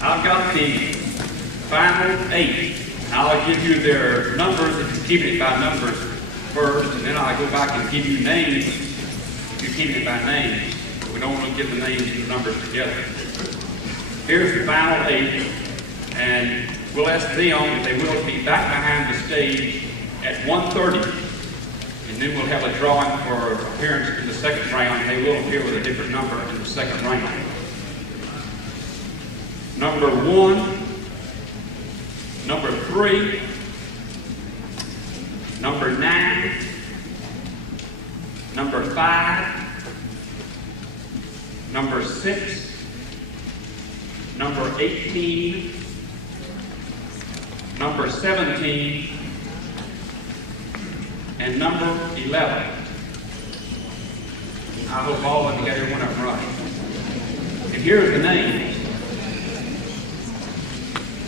I've got the final 8. I'll give you their numbers if you're keeping it by numbers first, and then I'll go back and give you names if you're keeping it by names. We don't want to give the names and the numbers together. Here's the final 8, and we'll ask them if they will be back behind the stage at 1:30, and then we'll have a drawing for appearance in the second round. They will appear with a different number in the second round. Number 1, number 3, number 9, number 5, number 6, number 18, number 17, and number 11. I hope all of you got every one of them right. And here are the names.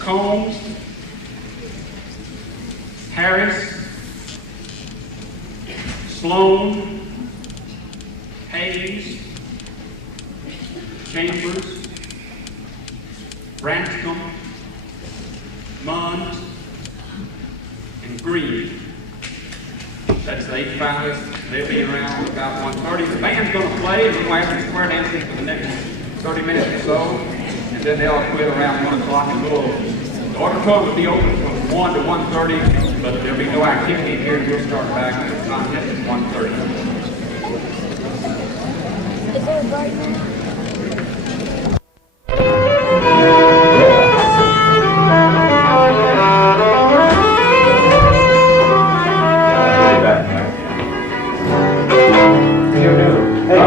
Combs, Harris, Sloan, Hayse, Chambers, Branscom, Muns, and Green. That's the 8 finalists. They'll be around about 1:30. The band's going to play, and we'll have some square dancing for the next 30 minutes or so, and then they'll quit around 1 o'clock and go. The auditorium will be open from 1 to 1:30, but there'll be no activity here. We'll start back at the contest at 1:30. Is there a break now?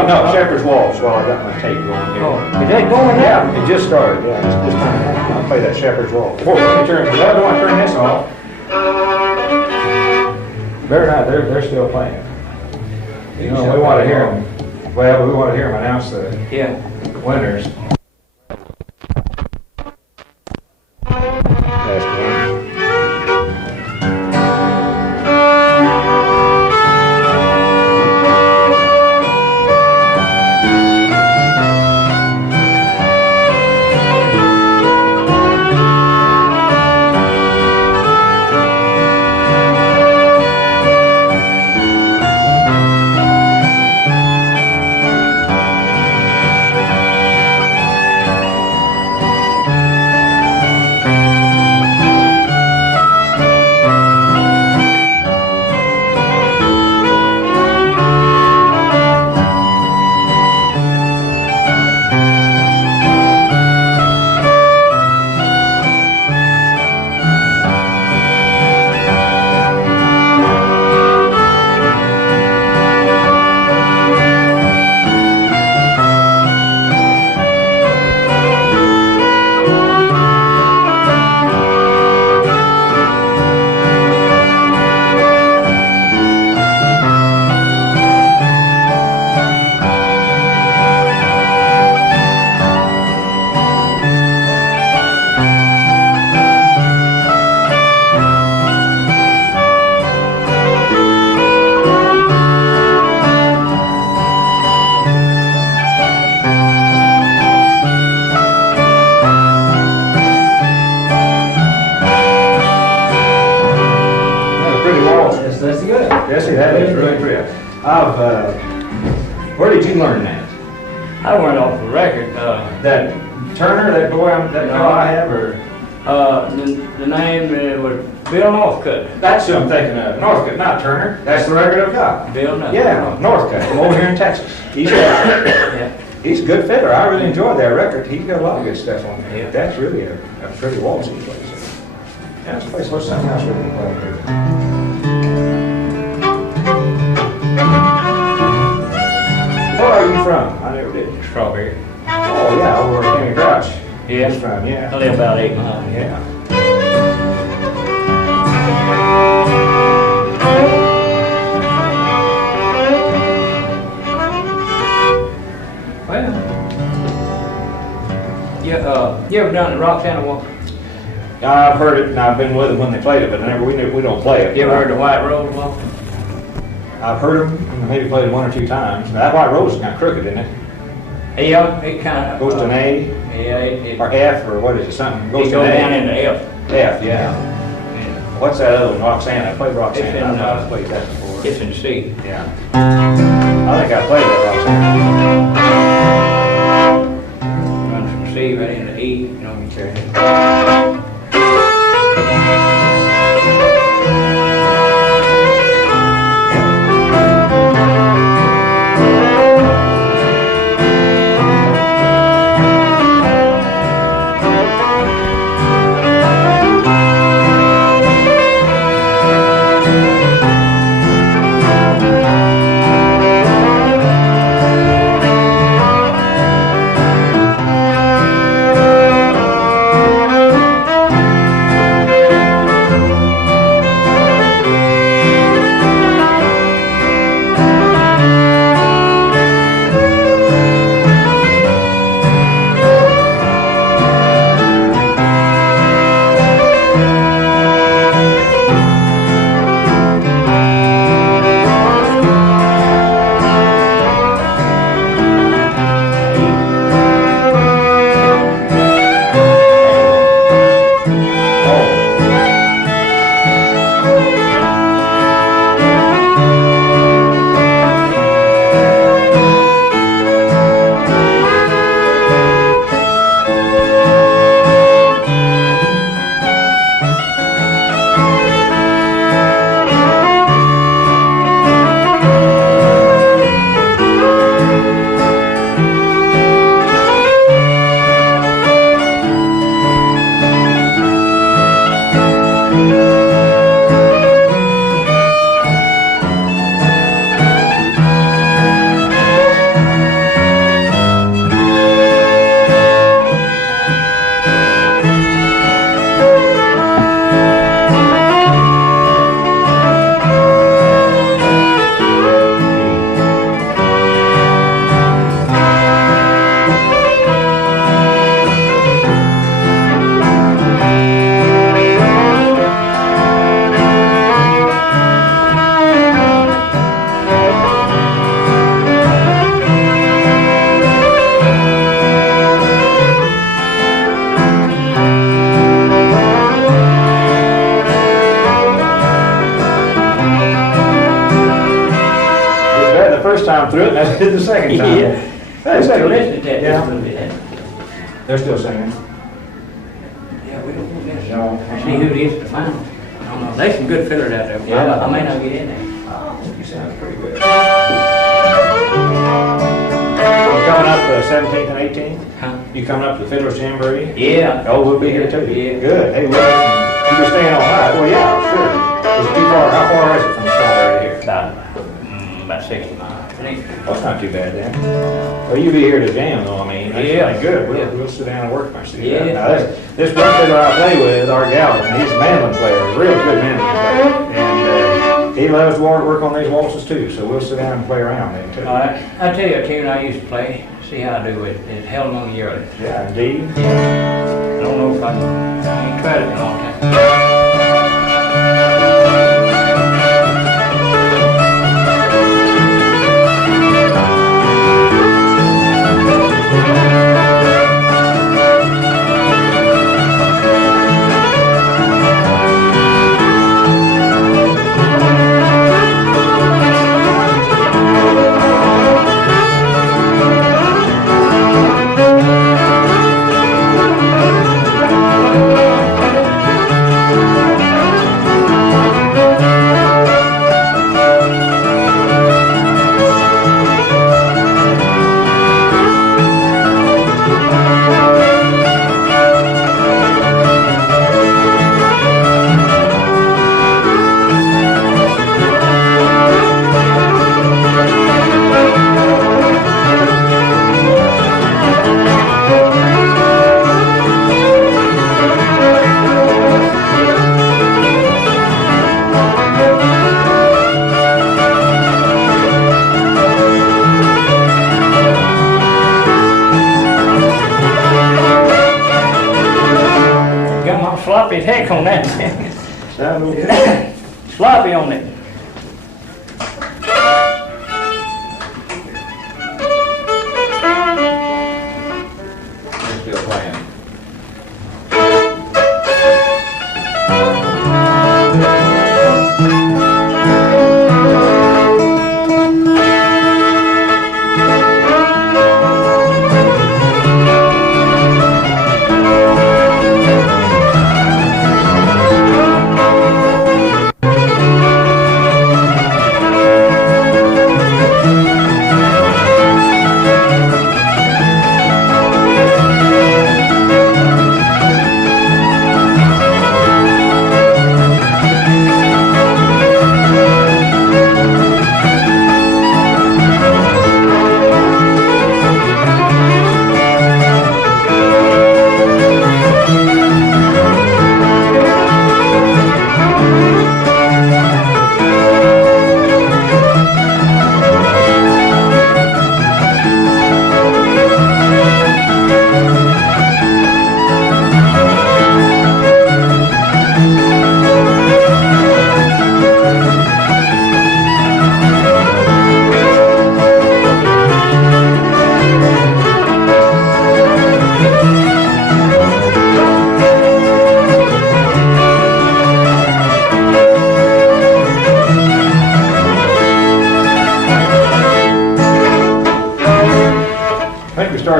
No, Shepherd's Waltz while I got my tape going here. Oh, is that going now? Yeah, it just started, yeah. Just I'll play that Shepherd's Waltz. Let me turn, because I don't want to turn this off. They're not, they're still playing. You know, we want to hear them, well, we want to hear them announce the winners. That's good. Where did you learn that? I learned off the record. That Turner, that boy, that girl I have, or? The name was Bill Northcutt. That's who I'm thinking of. Northcutt, not Turner. That's the record I've got. Bill Northcutt. Yeah, Northcutt, from over here in Texas. He's a good fiddler. I really enjoyed that record. He's got a lot of good stuff on there. Yeah. That's really a pretty waltzy place. Yeah, it's a place. What's something else we can play here? Where are you from? I never did. Strawberry. Oh yeah, over where Kenny Crouch. Yeah. He's from, yeah. I live about 8 miles. Yeah. Well, you ever done the Roxana Waltz? I've heard it, and I've been with them when they played it, but we don't play it. You ever heard the White Rose Waltz? I've heard them, maybe played it 1 or 2 times. That White Rose is kind of crooked, isn't it? Yeah, it kind of. Goes to an A Yeah, it or F or what is it, something? Goes to goes an down A. into F. F, yeah. What's that other one, Roxana? I played Roxana. It's in, I've not played that before. It's in C. Yeah. I think I played that Roxana. Runs from C right into E, you know, you carry it. First time through it, and I did the second time. Yeah. That's So good. listen to that Yeah. just a little bit. They're still singing. Yeah, we don't want this. No. See who it is to find. I don't know. There's some good fillers out there. Yeah. I may not get in there. Oh, you sound pretty good. We're coming up the 17th and 18th? Huh? You coming up to the Fiddler's Jamboree? Yeah. Oh, we'll be here too. Yeah. Good. Hey, well, you been staying all night? Well, yeah, sure. Is it too far? How far is it from Strawberry to here? About 60 miles. Well, it's not too bad then. Well, you be here to jam though, I mean. That's Yeah. really good. Yeah. We'll sit down and work for you. Yeah. Now, this one fiddler I play with, our gal, and he's a mandolin player, a real good mandolin player. And he loves to work on these waltzes too, so we'll sit down and play around then too. All right. I'll tell you a tune I used to play. See how I do it. It's Held on the Yearlings. Yeah, indeed. I don't know if I ain't tried it in a long time. Sloppy as heck on that thing. Sound okay? Sloppy on it.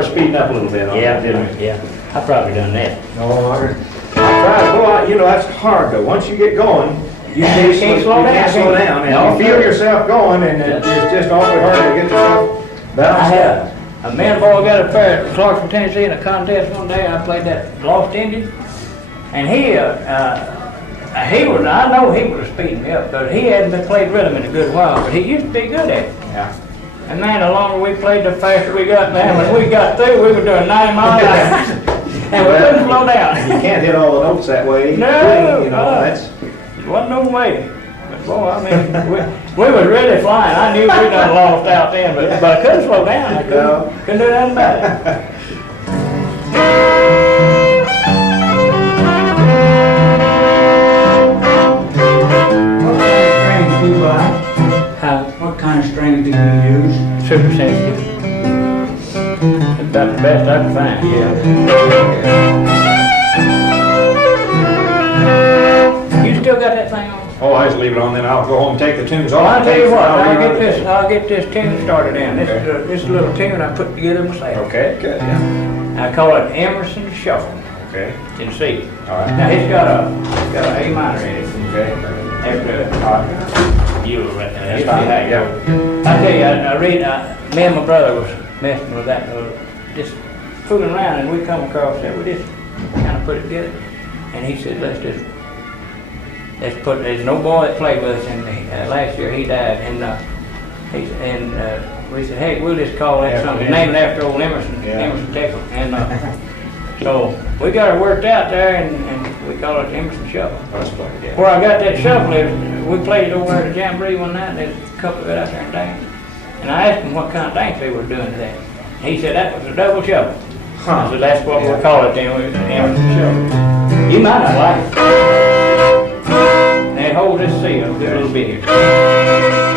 started speeding up a little bit on Yeah, it, didn't we? yeah. I probably done that. No, I tried to go out, you know, that's hard though. Once you get going, you can't slow down. And No, you feel yourself going and it's just awfully hard to get yourself I balanced had out. a man boy got up there at Clarksville, Tennessee in a contest one day. I played that Lost Indian. And he was, I know he was speeding me up because he hadn't been played rhythm in a good while, but he used to be good at it. Yeah. And man, the longer we played, the faster we got. Man, when we got through, we were doing 90 miles an hour. And we couldn't slow down. You can't hit all the notes that way. No, You know, that's, It wasn't no way. But boy, I mean, we was really flying. I knew we done lost out then, but I couldn't slow down. I couldn't do nothing about it. What kind of strings do you use? Super sensitive. About the best I could find, You still got that thing on? oh, I just leave it on, then I'll go home and take the tunes off. Well, I'll tell you what, I'll rerun it. I'll get this tune started in. This is a little tune I put together myself. Okay, good, yeah. I call it Emerson Shephard. Okay, In C. all right. Now it's got a A minor in it. Okay. After you right there. That's fine, yeah. I tell you, I read. Me and my brother was messing with that, just fooling around, and we come across that. We just kind of put it together, and he said, let's put. There's no boy that played with us, and last year he died, and we said, hey, we'll just call that something, name it after old Emerson, Emerson Tickle, and so we got it worked out there, and we call it Emerson Shuffle. That's funny, yeah. Where I got that shuffle is, we played it over at the Jamboree one night, and there's a couple got out there and danced. And I asked them what kind of dance they were doing today. He said that was a double shuffle. I said, that's what we'll call it then, Emerson Shuffle. You might not like it. Now hold this C, I'll do a little bit here.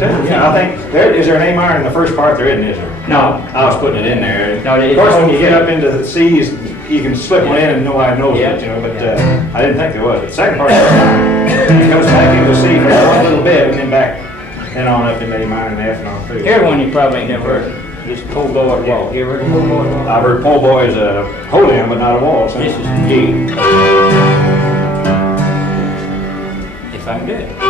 Is there an A minor in the first part? There isn't, is there? No. I was putting it in there. No, of course, when you get up into the C's, you can slip one in and nobody knows it, you know, but I didn't think there was. The second part, it goes back into C for one little bit and then back, then on up into A minor and F and on through. Here's one you probably ain't never heard. This Pole Boy Waltz. You ever heard of Pole Boy Waltz? I've heard Pole Boy is a holy but not a waltz. This is G. If I can do it.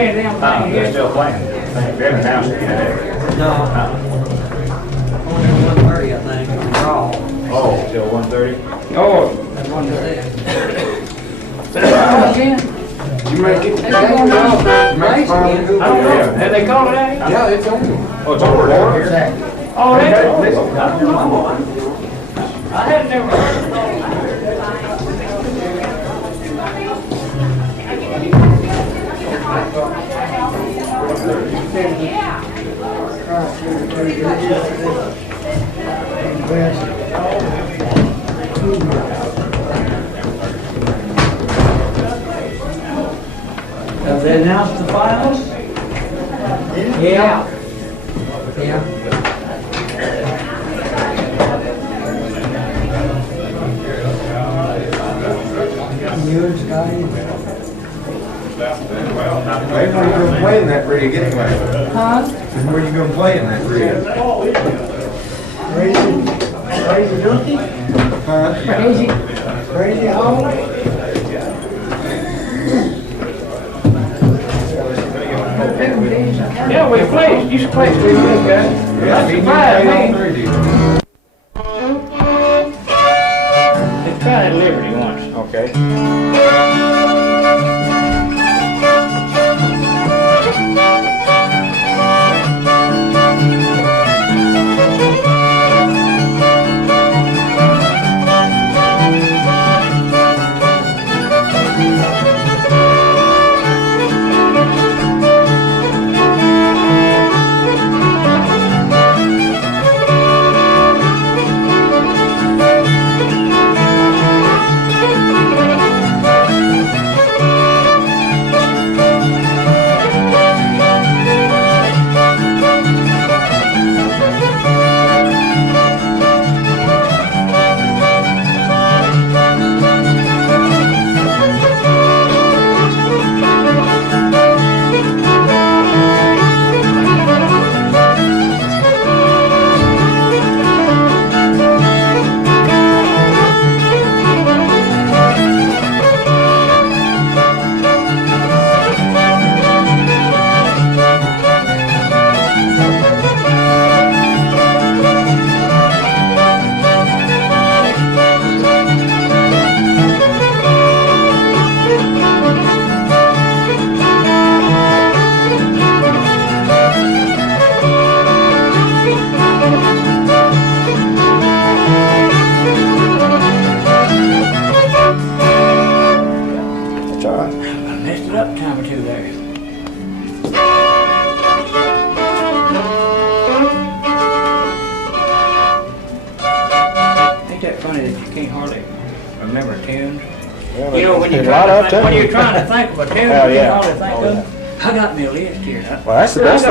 saying them things. They're still playing. They haven't announced it yet. No. Only 1:30, I think, draw. Oh, till 1:30? Oh, That's one of them. again? You make it. They got one draw for race again. I don't know. Have they called it out? Yeah, it's on. Oh, it's over there. Oh, that's, I don't know. I had never heard of it. Have they announced the finals? Yeah. Yeah. Muns, Scotty? Where you gonna play in that rig anyway? Huh? Where you gonna play in that rig? Crazy Junkie? Huh? Crazy Hall? Yeah, we played, used to play through this guy. That's surprised me. They tried at Liberty once. Okay. remember tunes. Yeah, You know, when you're trying to think of a tune, you can hardly think of it. I got me a list here. Well, that's the best.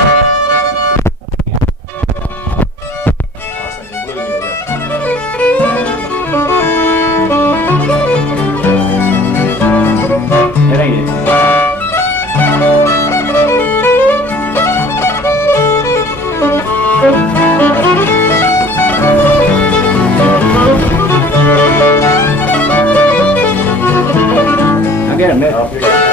It ain't it. I got a message.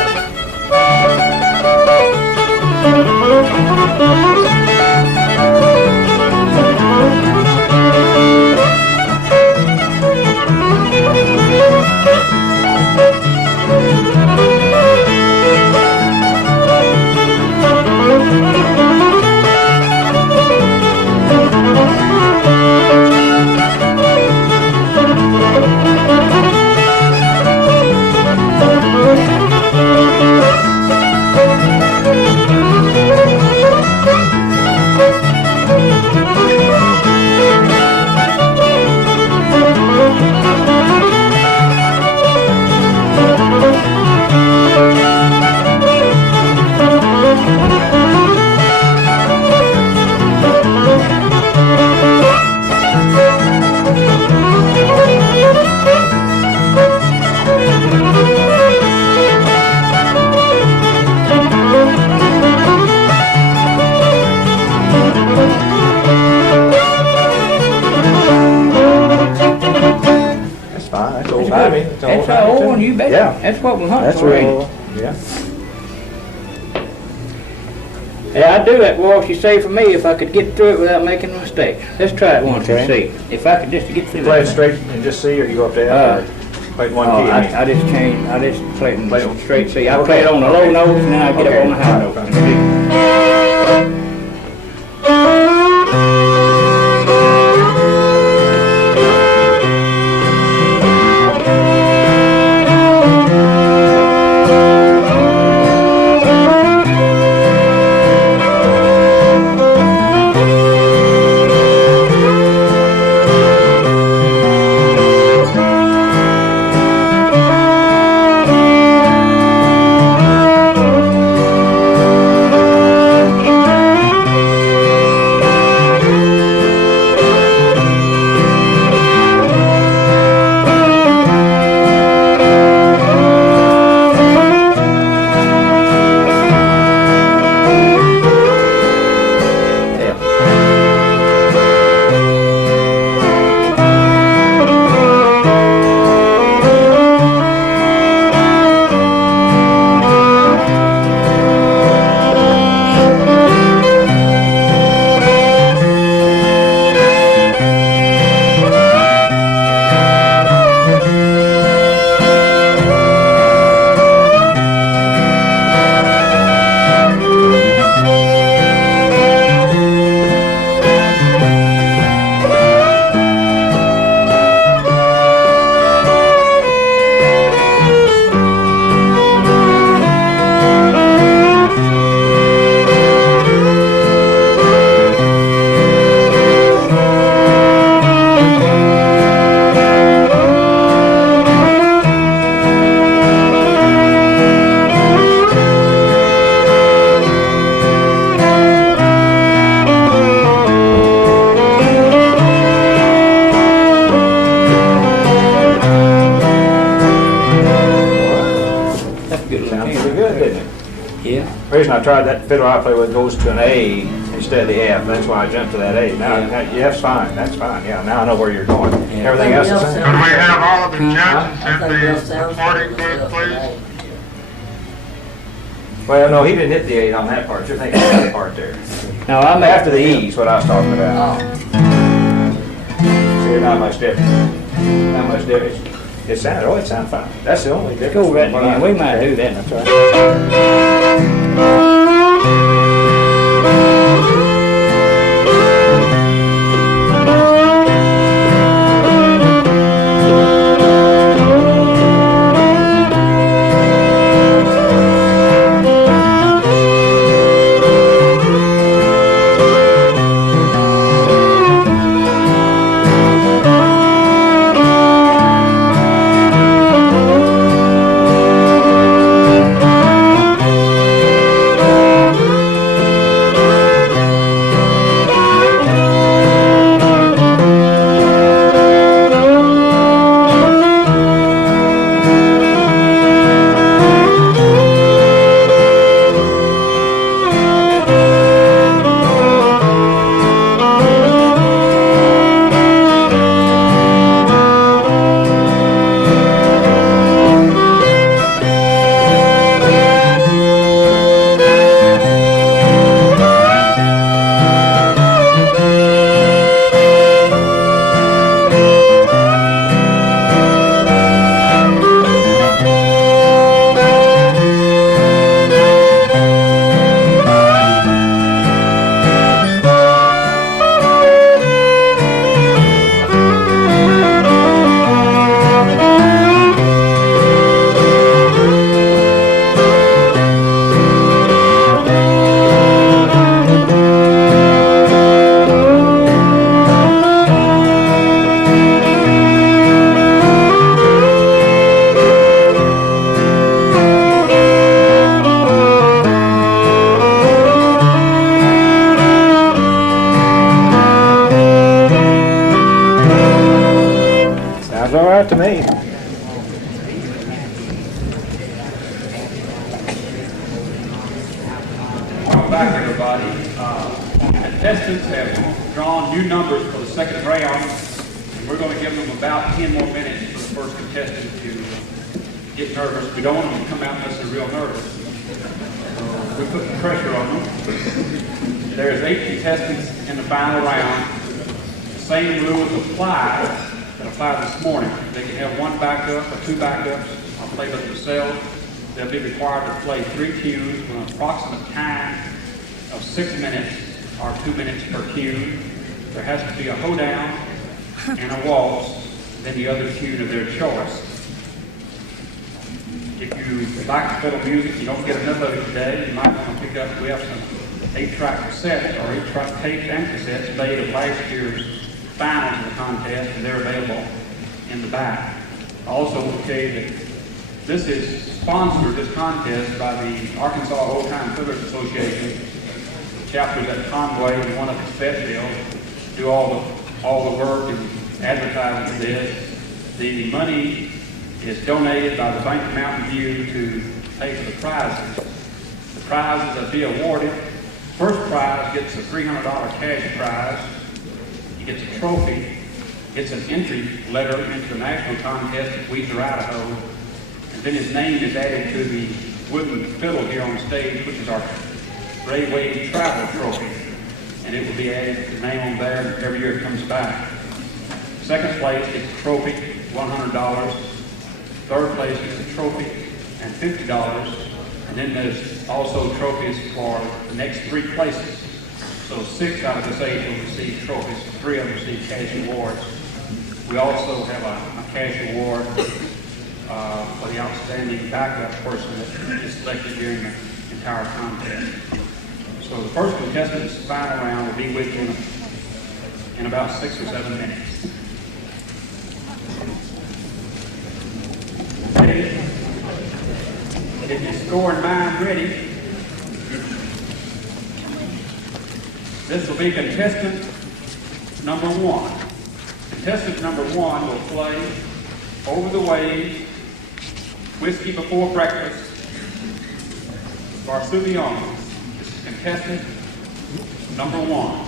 That's an old one, you bet. Yeah. That's what we hunt That's for. real. Yeah. Yeah, I'd do that, Walsh, you say for me, if I could get through it without making a mistake. Let's try it once and see. If I could just get through Play it that. straight and just see, or you go up to F? Play it one Oh, key, I mean. I just changed, I just played it straight C. I play it on the low notes and then I get up on the high notes. and see. The reason I tried that fiddle I play with goes to an A instead of the F. That's why I jumped to that A. Now, yeah, F's fine. That's fine. Yeah, now I know where you're going. Everything else is the same. Could we have all of the judges at the recording booth, please? Well, no, he didn't hit the 8 on that part. You're thinking of that part there. No, I'm After the E is what I was talking about. Oh. See, not much different. Not much difference. It sounded fine. That's the only difference. Go right again. We might do that. That's right. To me. Welcome back, everybody. Contestants have drawn new numbers for the second round, and we're going to give them about 10 more minutes for the first contestant to get nervous. We don't want them to come out unless they're real nervous. We put the pressure on them. There's 8 contestants in the final round. The same rules apply that applied this morning. They can have 1 backup or 2 backups or play by themselves. They'll be required to play 3 cues with an approximate time of 6 minutes or 2 minutes per cue. There has to be a hoedown and a waltz, then the other tune of their choice. If you like fiddle music, you don't get enough of it today, you might want to pick up, we have some 8-track cassettes or 8-track tapes and cassettes made of last year's finals of the contest, and they're available in the back. Also, okay, that this is sponsored, this contest, by the Arkansas Old Time Fiddlers Association. Chapters at Conway and one up at Fayetteville do all the work and advertising for this. The money is donated by the Bank of Mountain View to pay for the prizes. The prizes that be awarded, first prize gets a $300 cash prize. He gets a trophy, gets an entry letter into the national contest at Weezer, Idaho, and then his name is added to the wooden fiddle here on stage, which is our Ray Wade Travel Trophy, and it will be added the name on there every year it comes back. Second place gets a trophy, $100. Third place gets a trophy and $50, and then there's also trophies for the next 3 places. So 6 out of this 8 will receive trophies, 3 of them receive cash awards. We also have a cash award for the outstanding backup person that is selected during the entire contest. So the first contestant's final round will be with you in about 6 or 7 minutes. Okay. Get your scoring mind ready. This will be contestant number 1. Contestant number 1 will play Over the Waves, Whiskey Before Breakfast, Varsouvion. This is contestant number 1.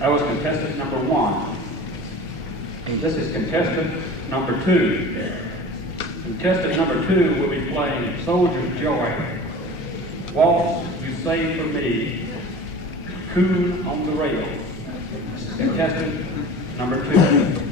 That was contestant number 1. And this is contestant number 2. Contestant number 2 will be playing Soldier's Joy, Waltz You Save For Me, Coon on the Rails. Contestant number 2.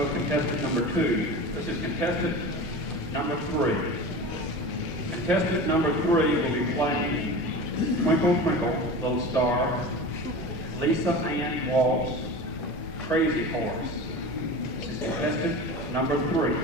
also contestant number 2. This is contestant number 3. Contestant number 3 will be playing Twinkle Twinkle Little Star, Lisa Ann Waltz, Crazy Horse. This is contestant number 3.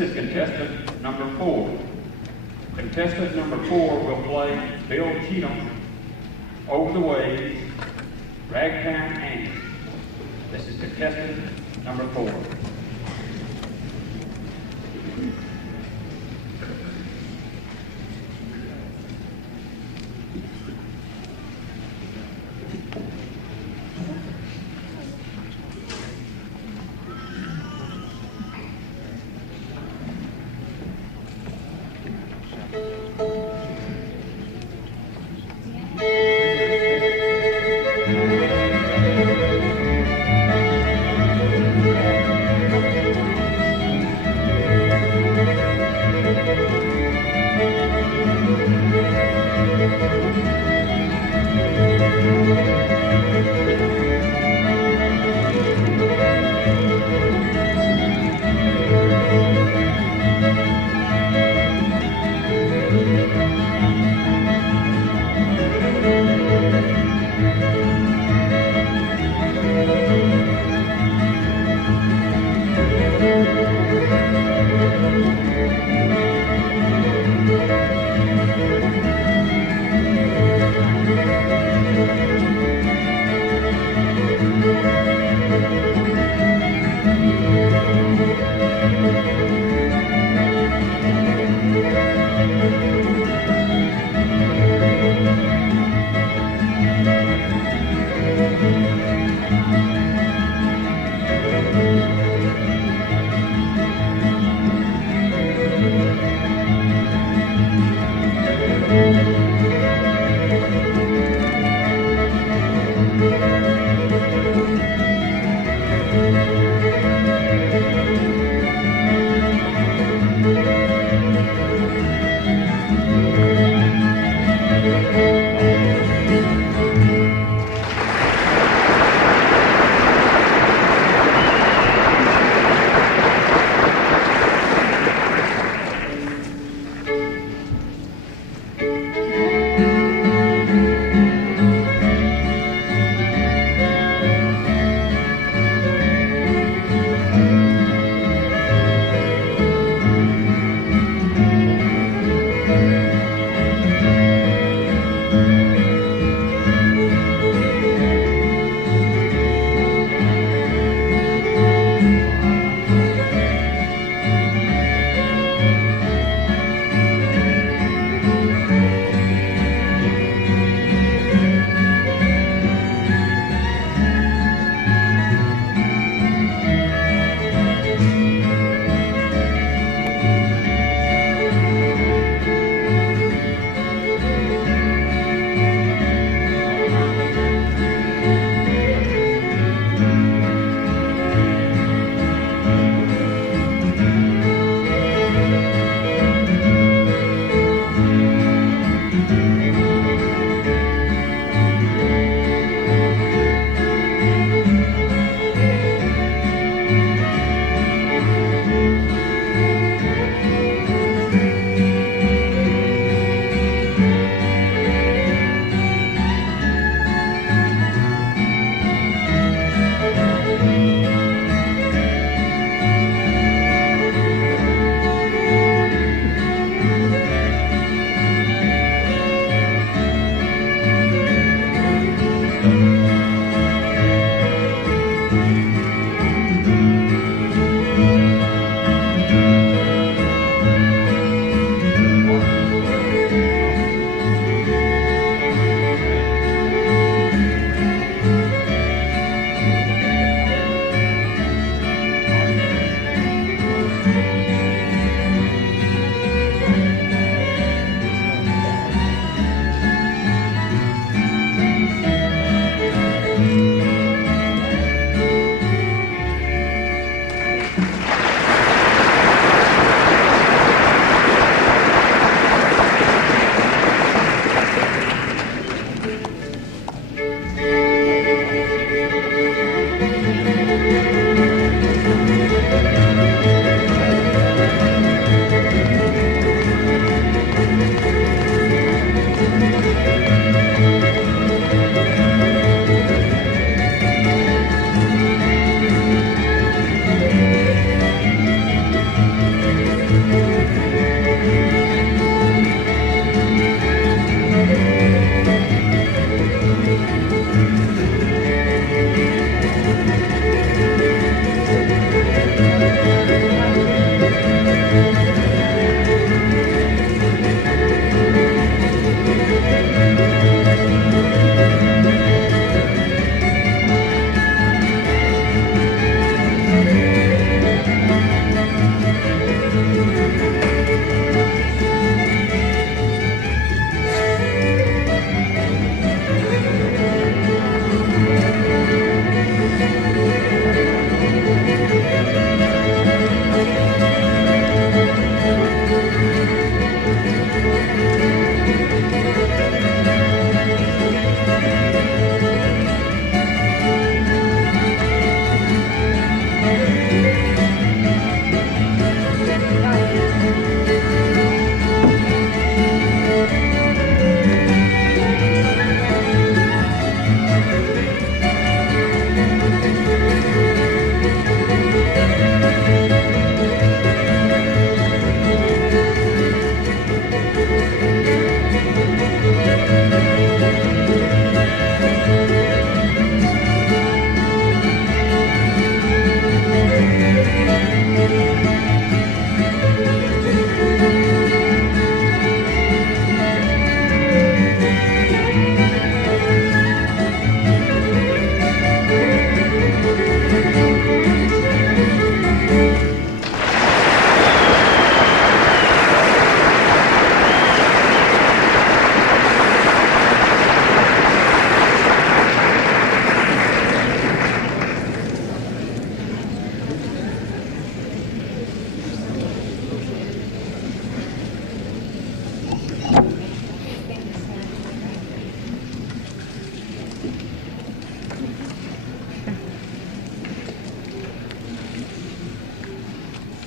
This is contestant number 4. Contestant number 4 will play Bill Cheatham, Over the Waves, Ragtime Annie. This is contestant number 4.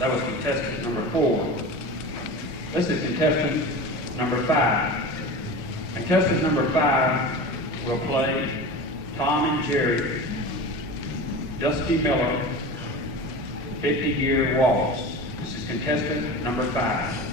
That was contestant number 4. This is contestant number 5. Contestant number 5 will play Tom and Jerry, Dusty Miller, 50-year waltz. This is contestant number 5.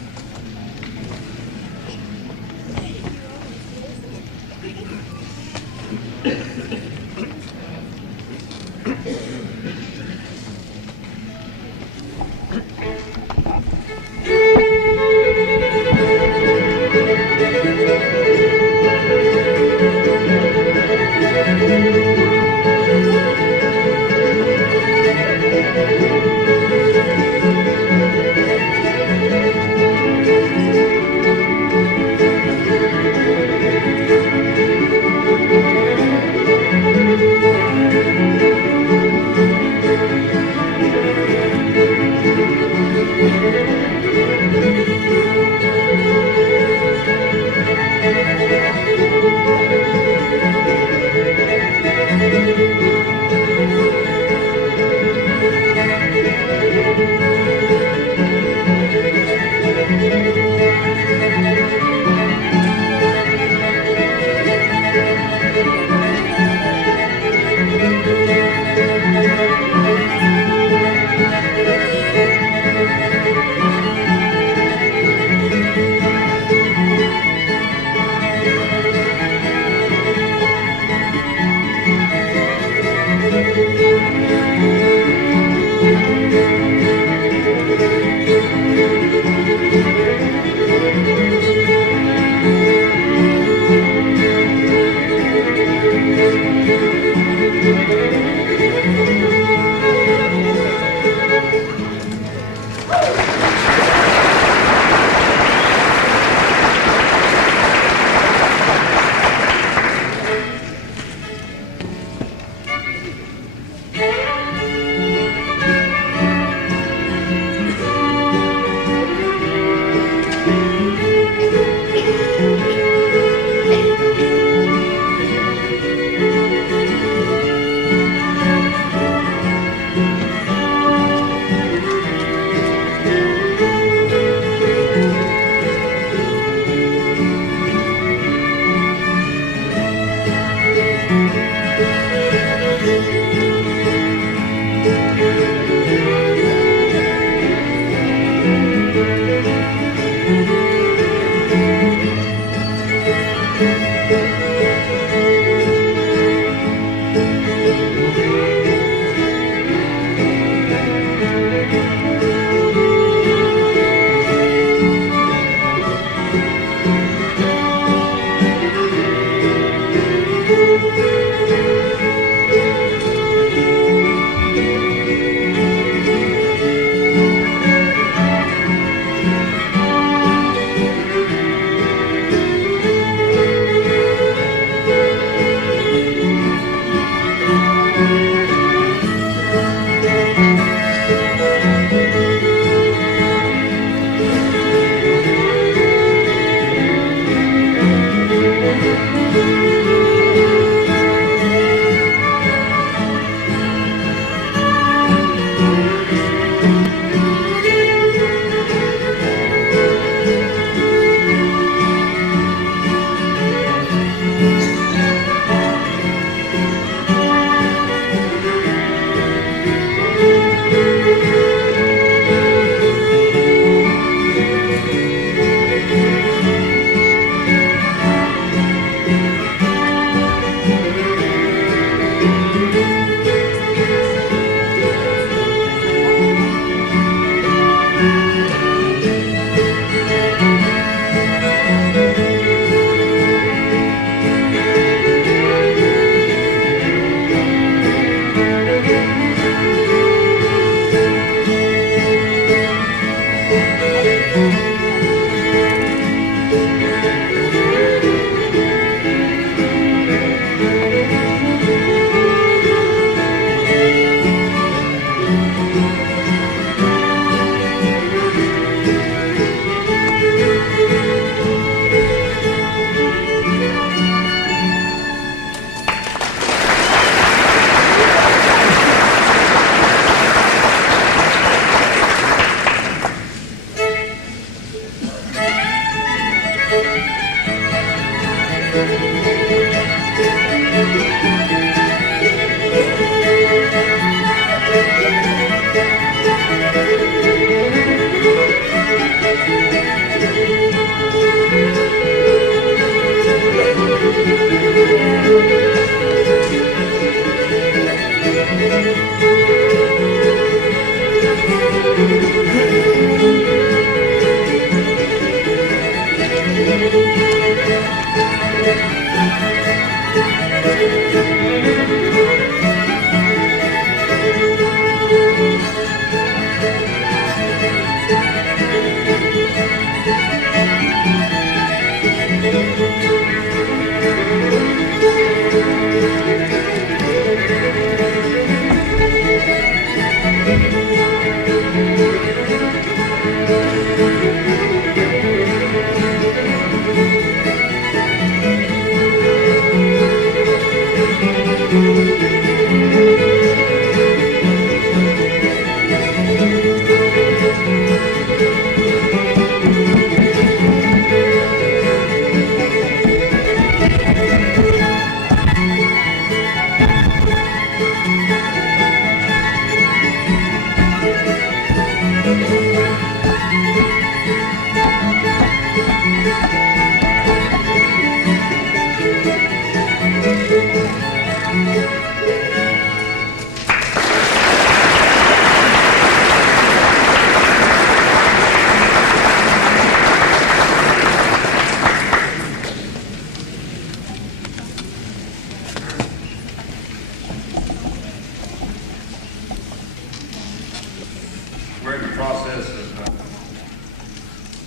We're in the process of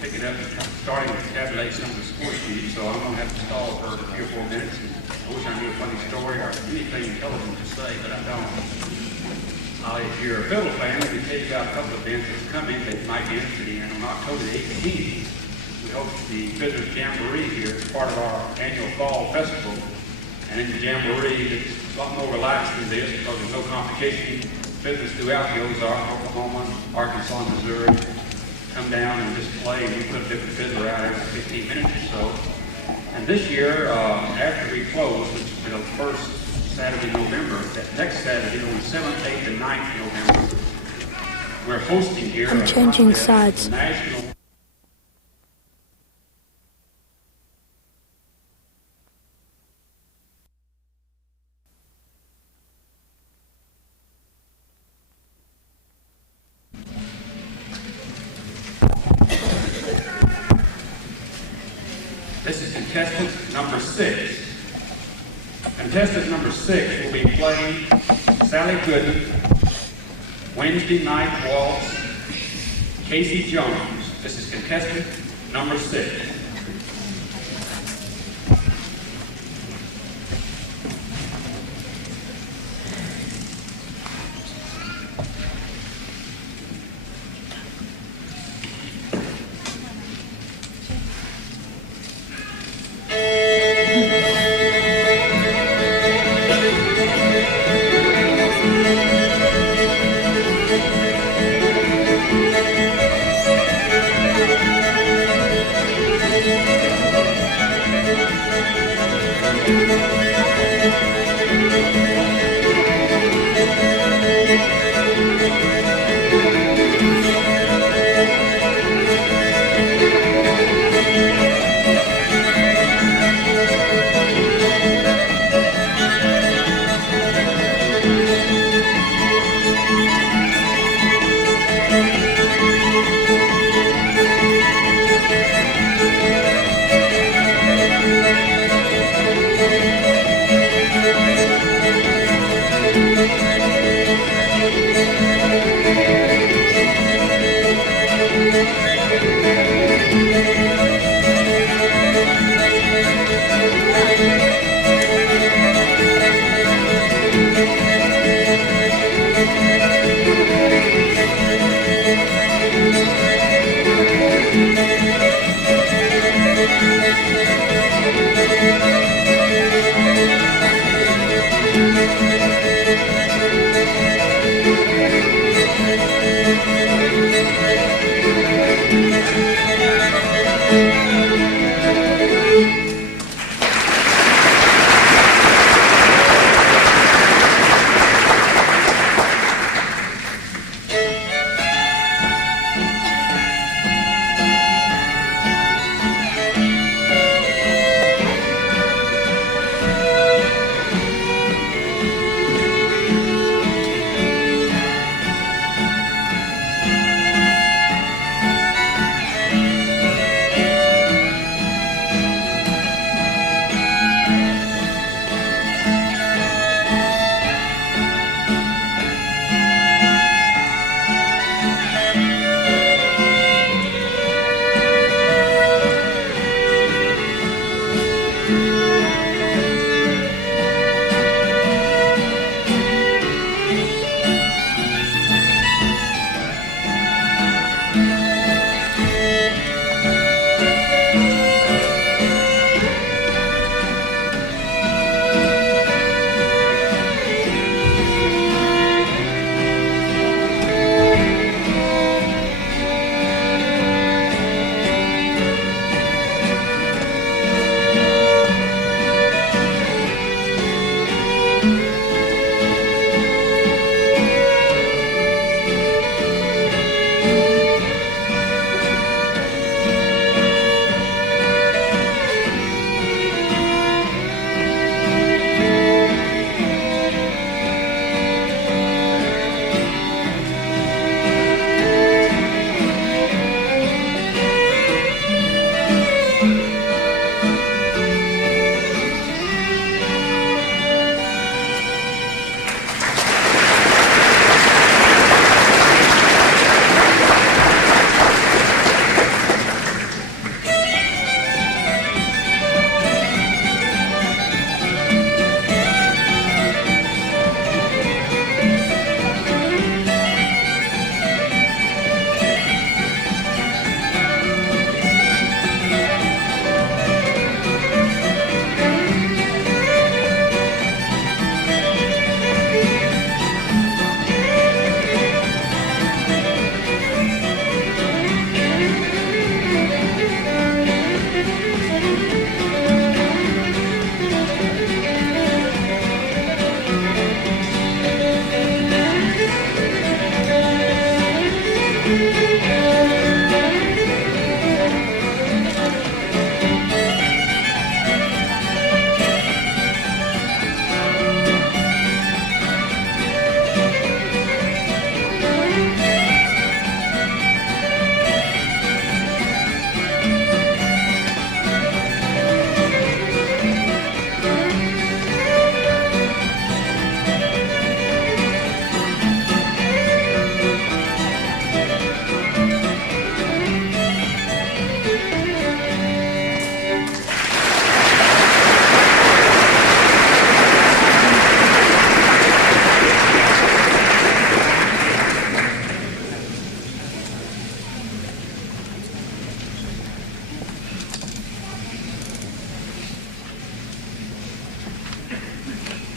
picking up and starting to tabulate some of the sports sheets, so I'm going to have to stall for 3 or 4 minutes. I wish I knew a funny story or anything intelligent to say, but I don't. If you're a fiddle fan, let me tell you about a couple of events that's coming that you might be interested in. On October the 18th, we host the Fiddler's Jamboree here as part of our annual fall festival. And in the Jamboree, it's a lot more relaxed than this because there's no competition. Fiddlers throughout the Ozarks, Oklahoma, Arkansas, and Missouri come down and just play, and we put a different fiddler out every 15 minutes or so. And this year, after we close, which is the first Saturday in November, that next Saturday on the 7th, 8th, and 9th of November, we're hosting here I'm changing sides. National This is contestant number 6. Contestant number 6 will be playing Sally Gooden, Wednesday Night Waltz, Casey Jones. This is contestant number 6.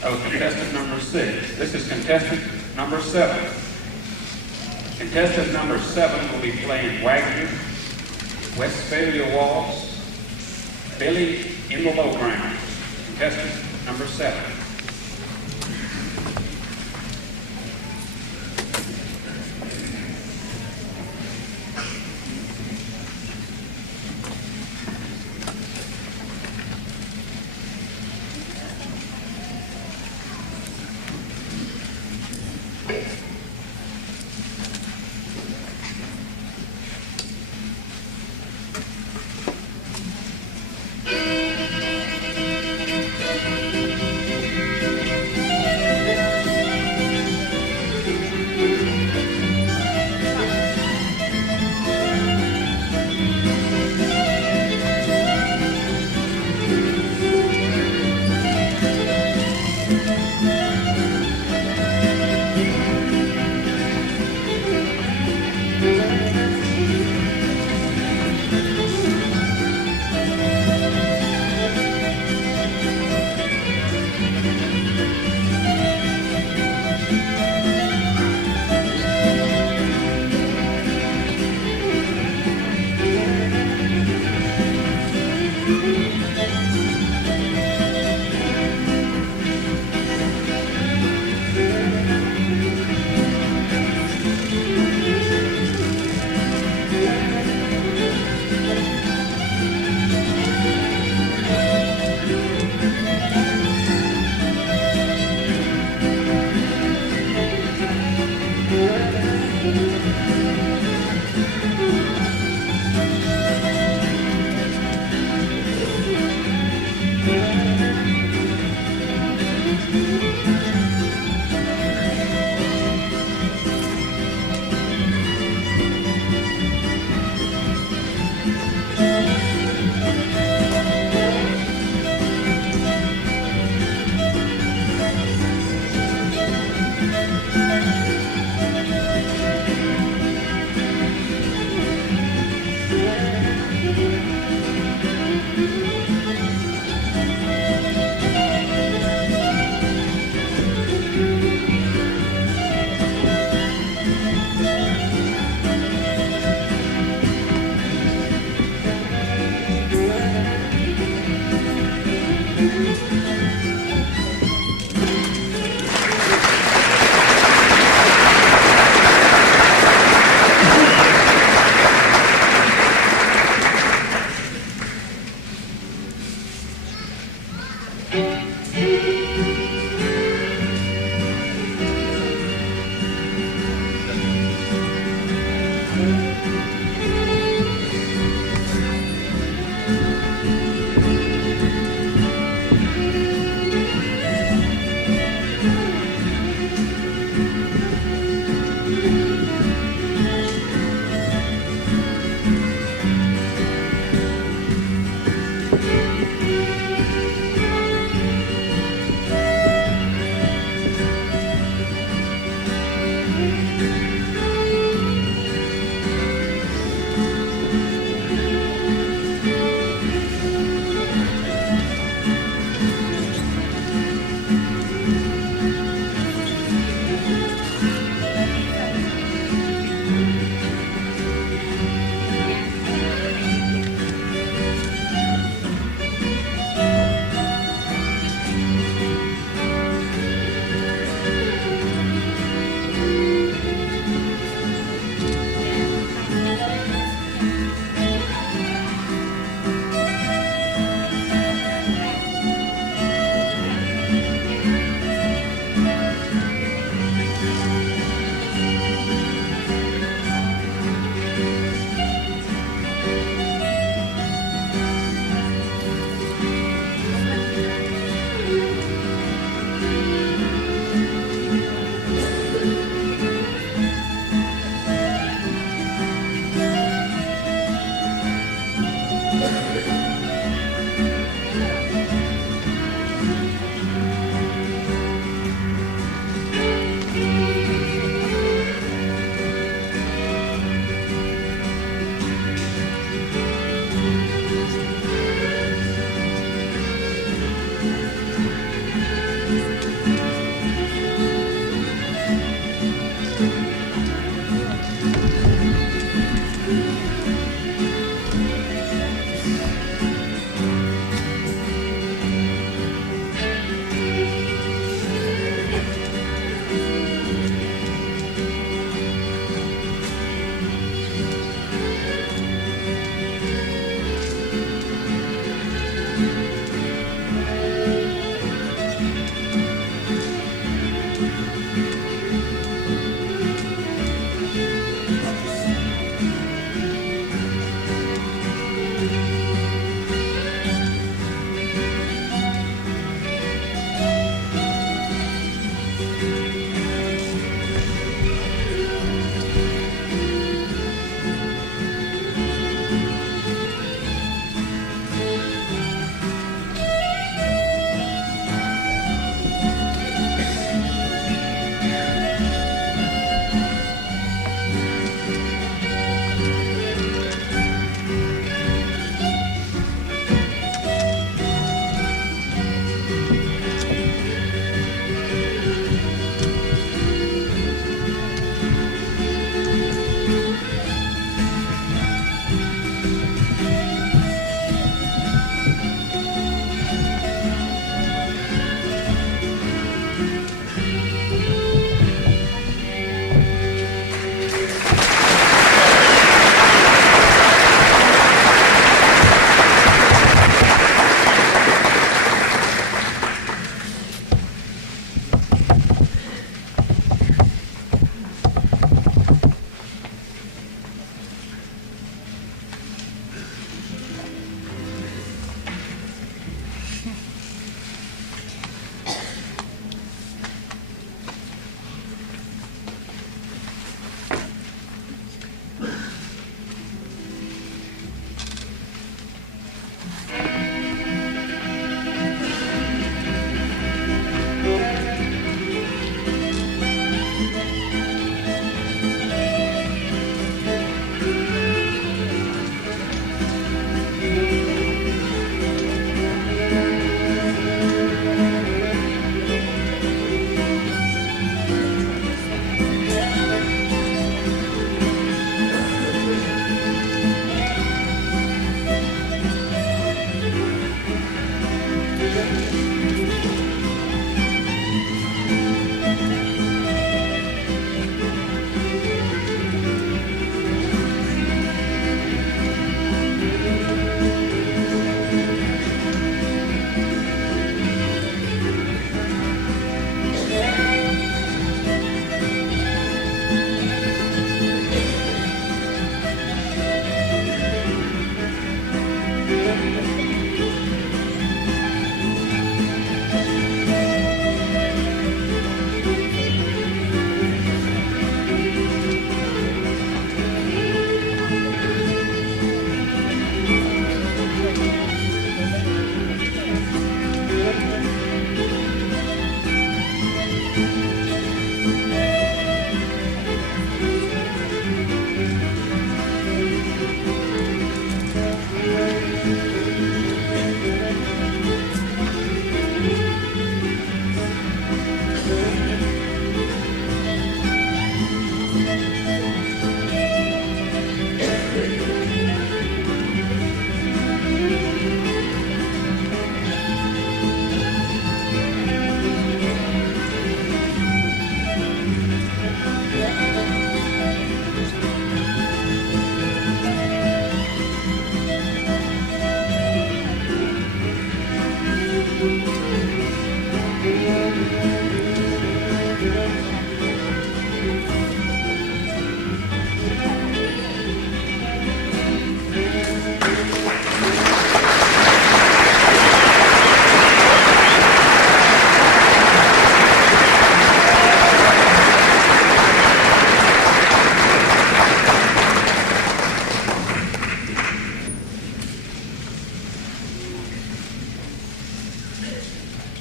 of contestant number 6. This is contestant number 7. Contestant number 7 will be playing Wagner, Westphalia Waltz, Billy in the Low Ground. Contestant number 7.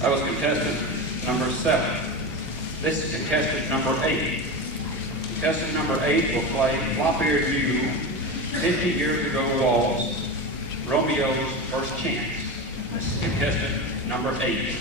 That was contestant number 7. This is contestant number 8. Contestant number 8 will play Flop-Eared Mule, 50 Years Ago Waltz, Romeo's First Chance. This is contestant number 8.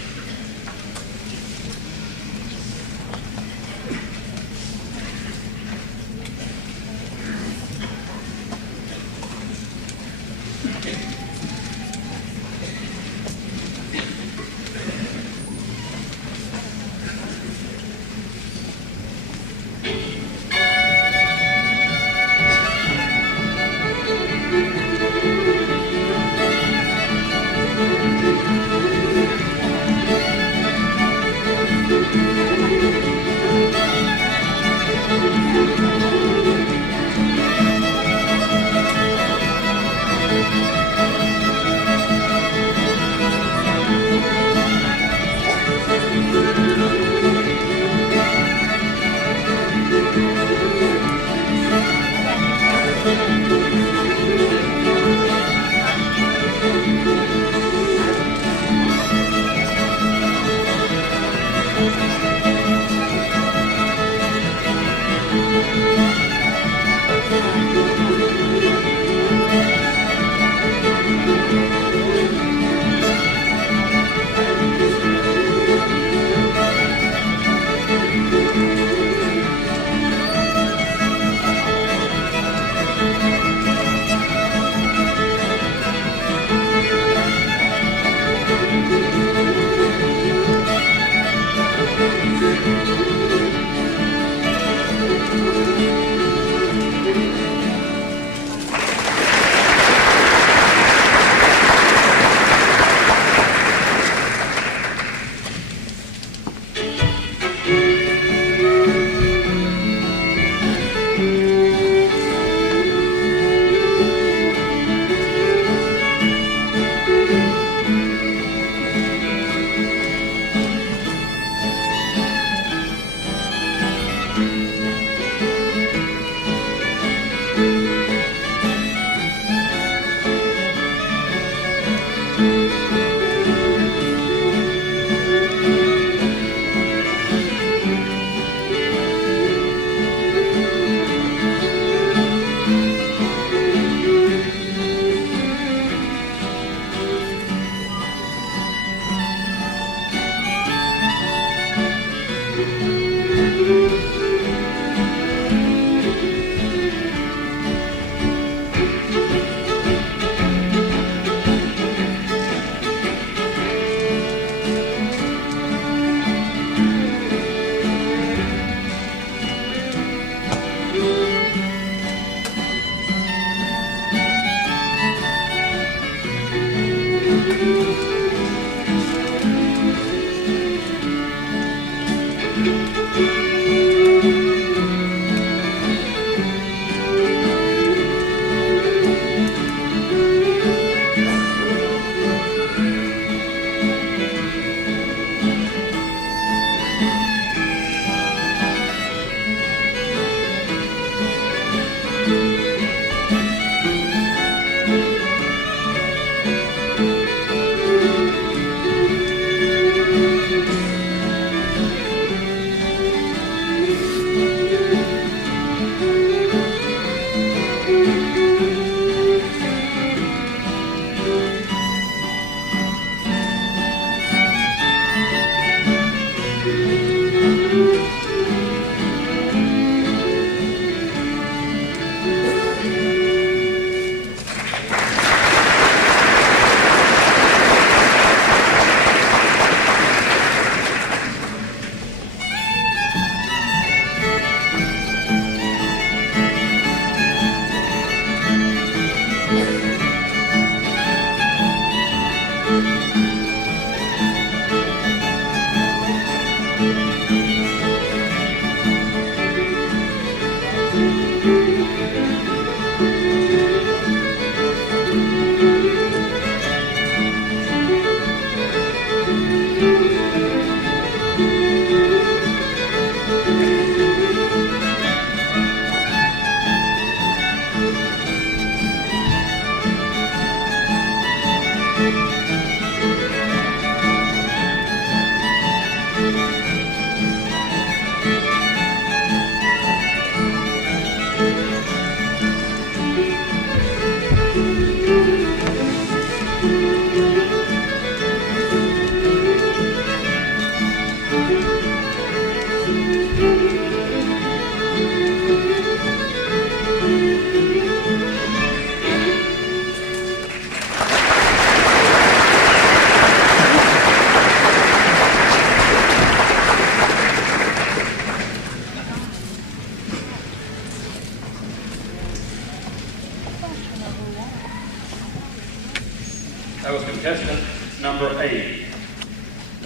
That was contestant number 8.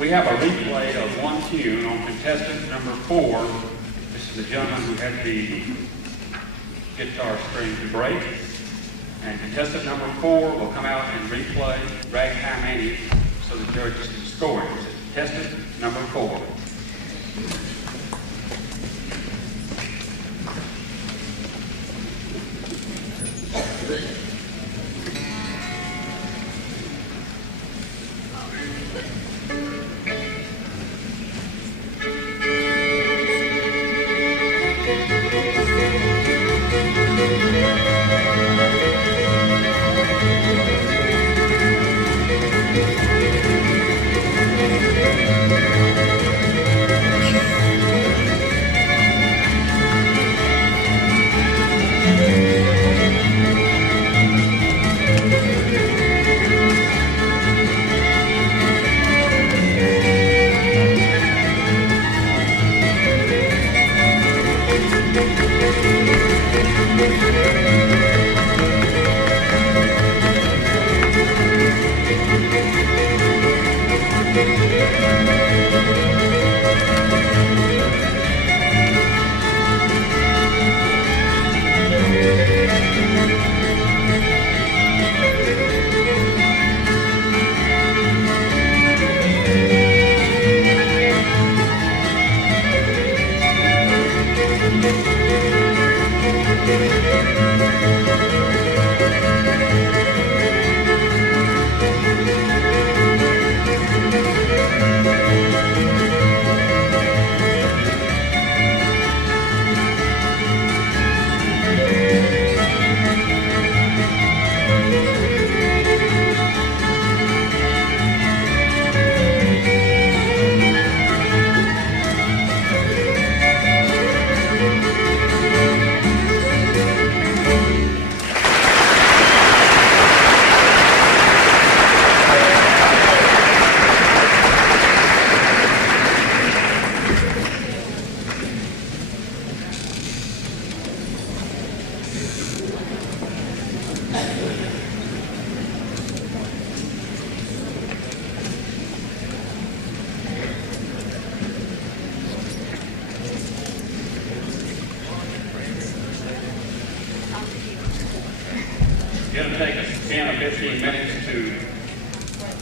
We have a replay of one tune on contestant number 4. This is the gentleman who had the guitar string to break. And contestant number 4 will come out and replay Ragtime Annie so the judges can score it. Contestant number 4. It'll take us 10 or 15 minutes to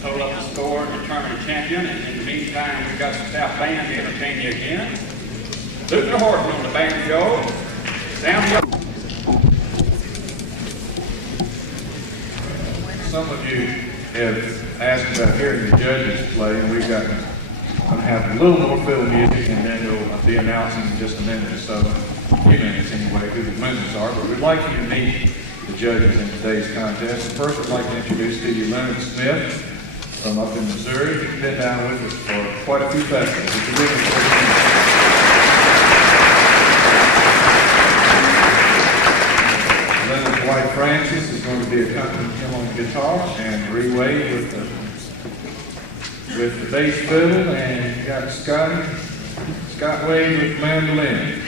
total up the score and determine a champion. And in the meantime, we've got the staff band to entertain you again. Luke the Horton on the banjo. Sam. Some of you have asked about hearing the judges play, and we've got going to have a little more fiddle music, and then we'll be announcing in just a minute or so, a few minutes anyway, who the winners are. But we'd like you to meet the judges in today's contest. First, I'd like to introduce to you Leonard Smith from up in Missouri. He's been down with us for quite a few festivals. Leonard's wife Frances is going to be accompanying him on the guitar, and Bree Wade with the bass fiddle, and you got Scott Wade with mandolin.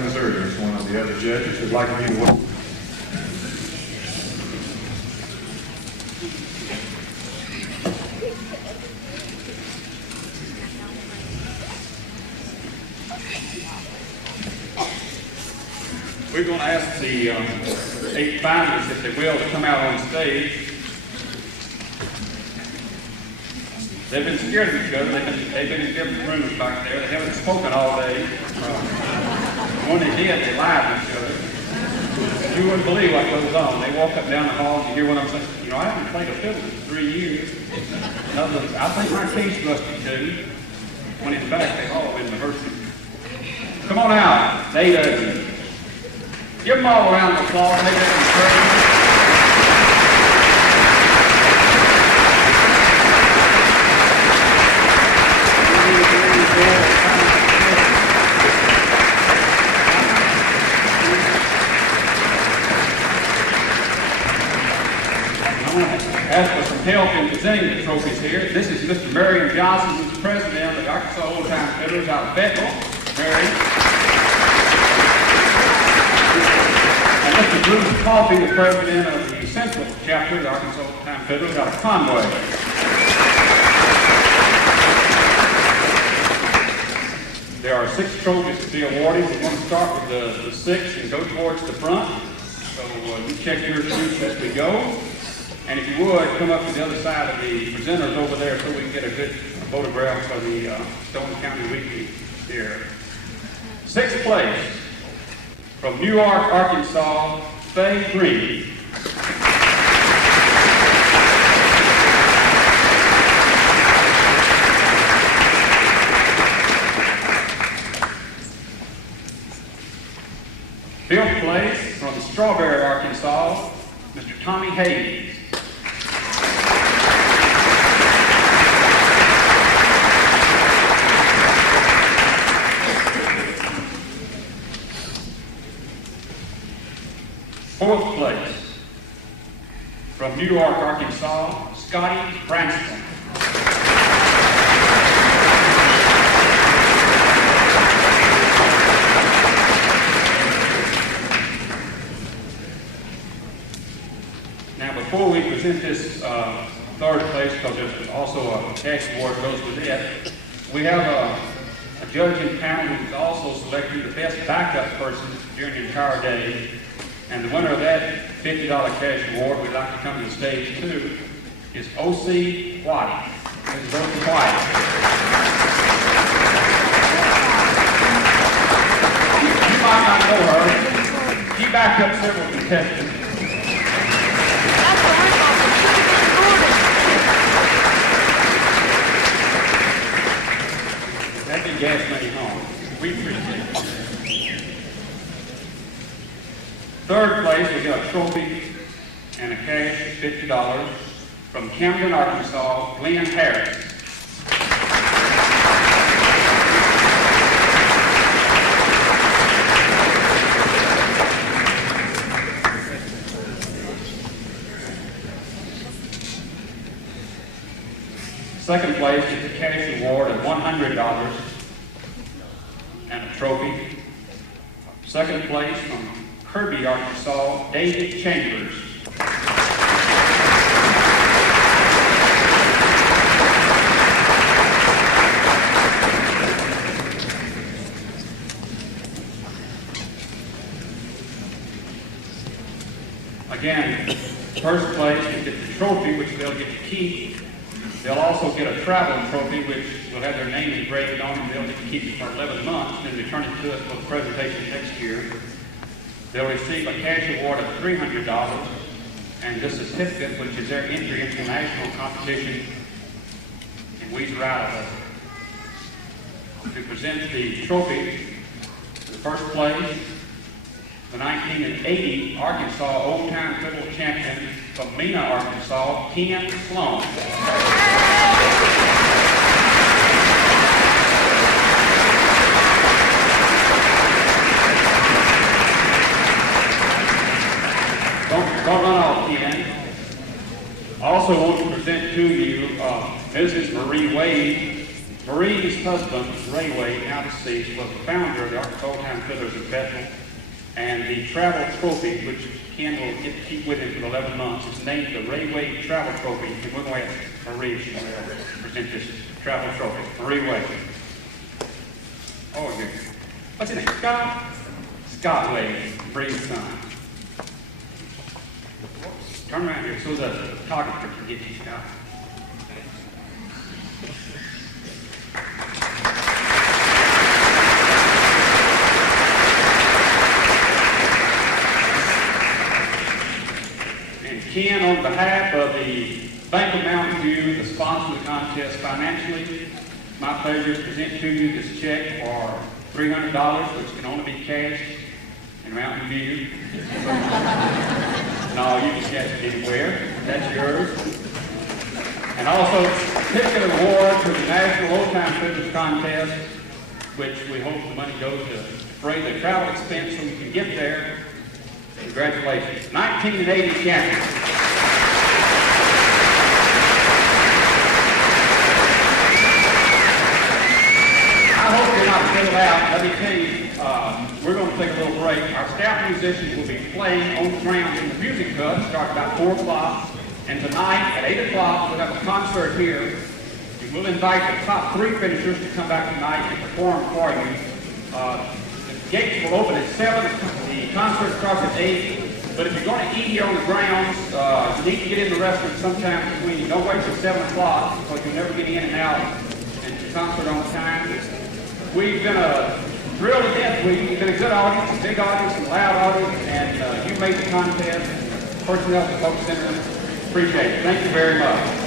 Missouri. There's one of the other judges who'd like me to work. We're going to ask the 8 finalists, if they will, to come out on stage. They've been scared of each other. They've been in different rooms back there. They haven't spoken all day. When they did, they lied to each other. You wouldn't believe what goes on. They walk up down the hall and you hear what I'm saying. You know, I haven't played a fiddle in 3 years. I think my case must be too. When in fact, they've all been rehearsing. Come on out. They give them all a round of applause. Make that encouragement. I want to ask for some help in presenting the trophies here. This is Mr. Marion Johnson, who's the president of the Arkansas Old Time Fiddlers out of Bethel. Marion. And Mr. Bruce Coffey, the president of the Central chapter of the Arkansas Old Time Fiddlers out of Conway. There are 6 trophies to be awarded. We're going to start with the 6 and go towards the front. So you check your shoes as we go. And if you would, come up to the other side of the presenters over there so we can get a good photograph for the Stone County Weekly here. 6th place, from New York, Arkansas, Faye Green. Fifth place, from Strawberry, Arkansas, Mr. Tommy Hayse. Fourth place, from New York, Arkansas, Scotty Branscom. Now, before we present this 3rd place, because there's also a cash award goes with it, we have a judging panel who's also selected the best backup person during the entire day. And the winner of that $50 cash award, we'd like to come to the stage too, is O.C. White. This is O.C. White. You might not know her. She backed up several contestants. That'd be gas money home. We appreciate it. 3rd place, we got a trophy and a cash of $50 from Camden, Arkansas, Glen Harris. Second place is a cash award of $100 and a trophy. 2nd place from Kirby, Arkansas, David Chambers. Again, 1st place will get the trophy, which they'll get to keep. They'll also get a traveling trophy, which will have their name engraved on it. They'll get to keep it for 11 months, and then return it to us for the presentation next year. They'll receive a cash award of $300 and this certificate, which is their entry into the national competition in Weezer, Idaho. To present the trophy, the 1st place, the 1980 Arkansas Old Time Fiddle Champion from Mena, Arkansas, Ken Sloan. Don't run off, Ken. I also want to present to you Mrs. Marie Wade, Marie's husband, Ray Wade, now deceased, was the founder of the Arkansas Old-Time Fiddlers and Veterans, and the travel trophy, which Ken will get to keep with him for 11 months, is named the Ray Wade Travel Trophy. And we're going to ask Marie to present this travel trophy. Marie Wade. Oh, good. What's his name? Scott? Scott Wade, Marie's son. Turn around here so the photographer can get you, Scott. And Ken, on behalf of the Bank of Mountain View, the sponsor of the contest financially, it's my pleasure to present to you this check for $300, which can only be cashed in Mountain View. No, you can cash it anywhere. That's yours. And also, certificate of award to the National Old-Time Fiddlers Contest, which we hope the money goes to defray the travel expense so we can get there. Congratulations. 1980 champion. I hope you're not fiddled out. Let me tell you, we're going to take a little break. Our staff musicians will be playing on the grounds in the music hut, start about 4 o'clock. And tonight at 8 o'clock, we'll have a concert here. And we'll invite the top 3 finishers to come back tonight and perform for you. The gates will open at 7. The concert starts at 8. But if you're going to eat here on the grounds, you need to get in the restaurant sometime between. Don't wait till 7 o'clock because you'll never get in and out and the concert on time. We've been thrilled to death. We've been a good audience, a big audience, a loud audience, and you made the contest. Personnel at the Folk Center, appreciate it. Thank you very much.